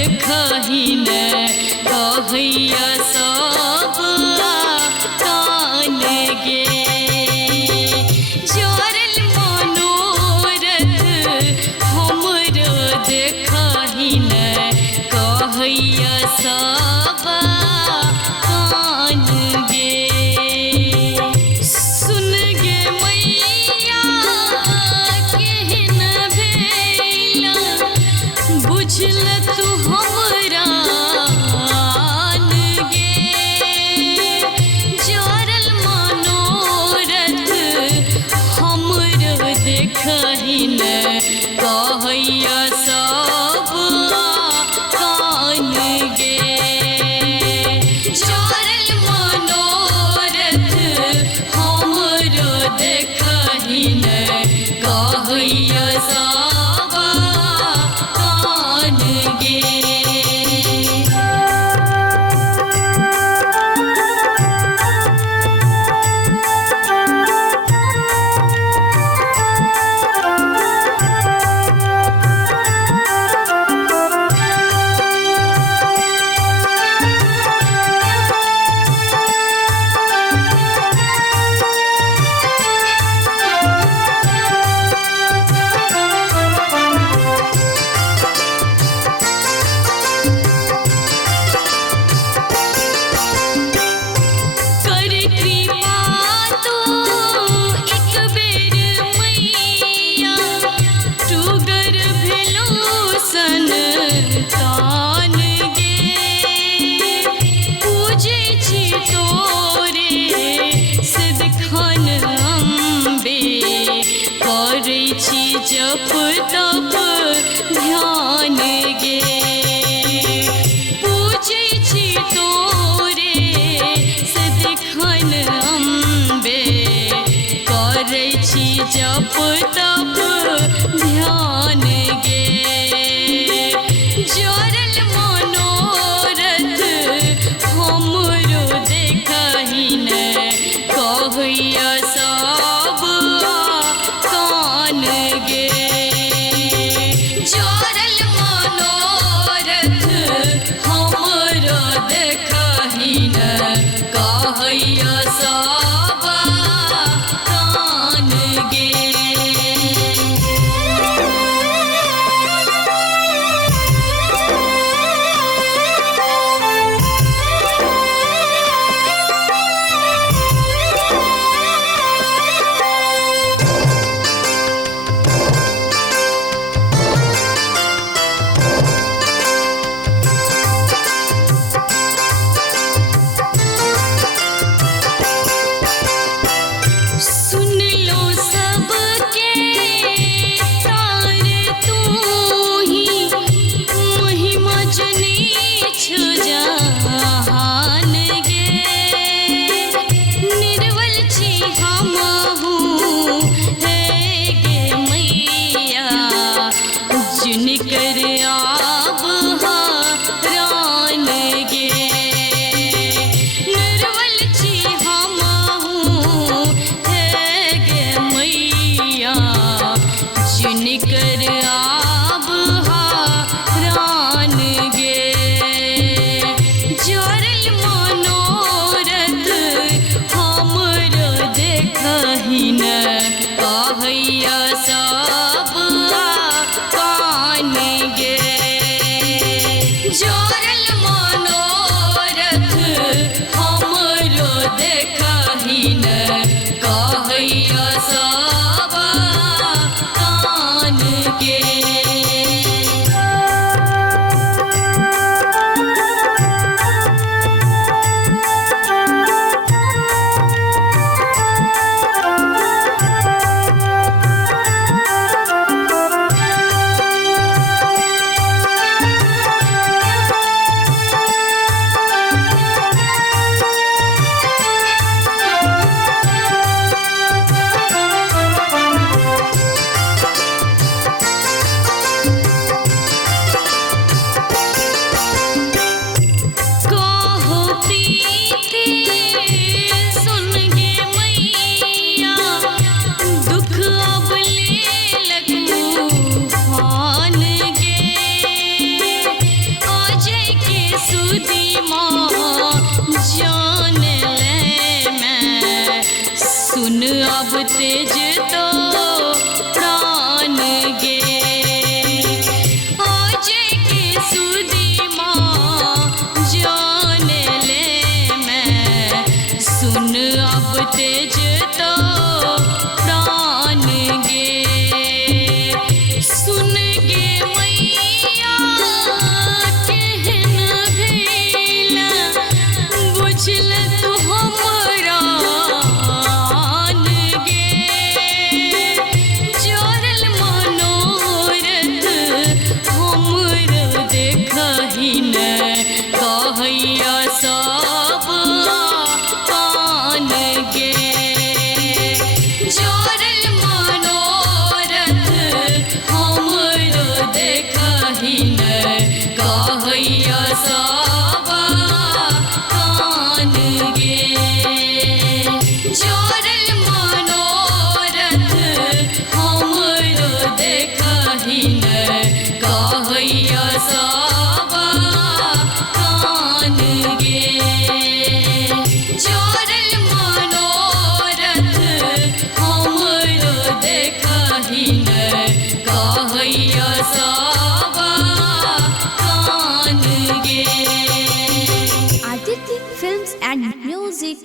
देखही न कहैया सब कान गे जोरल मनोरथ हमरो देखही न कहैया सब कान गे सुन गे मैया केहन भेला बुझल तू हमरा आन गे जोरल मनोरथ हमरो देखही न कहैया सब कान गे जोरल मनोरथ हमरो देखही न कहैया सब कान गे जप तप ध्यान गे पूजै छी तोरे सदिखन अम्बे करै छी जप तप ध्यान गे जोरल मनोरथ हमरो देखही न कहैया सब कान गे जोरल मनोरथ हमरो देखही न कहैया सब कान गे जिनकर आब हरान गे निर्वल छी हमहूँ हे गे मैया जिनकर आब हरान गे जोरल मनोरथ हमरो देखही न कहैया सब कान गे जोरल मनोरथ हमरो देखही न कहैया सब कान गे सुदीमा जान ले मैं सुन अब तेज तो प्राण गे आज के सुदीमा जान ले मैं सुन अब तेज तो प्राण गे सुन गे मैया केहन भेल बुझल तू हमरा आन गे जोड़ल मनोरथ हमर देखहि न कहैया सब कान गे जोड़ल मनोरथ हमर देखहि न कहैया सब कान गे जोड़ल मनोरथ हमर देखहि न कहैया सब कान गे जोड़ल मनोरथ हमर देखहि न कहैया सब कान गे Aditi Films and Music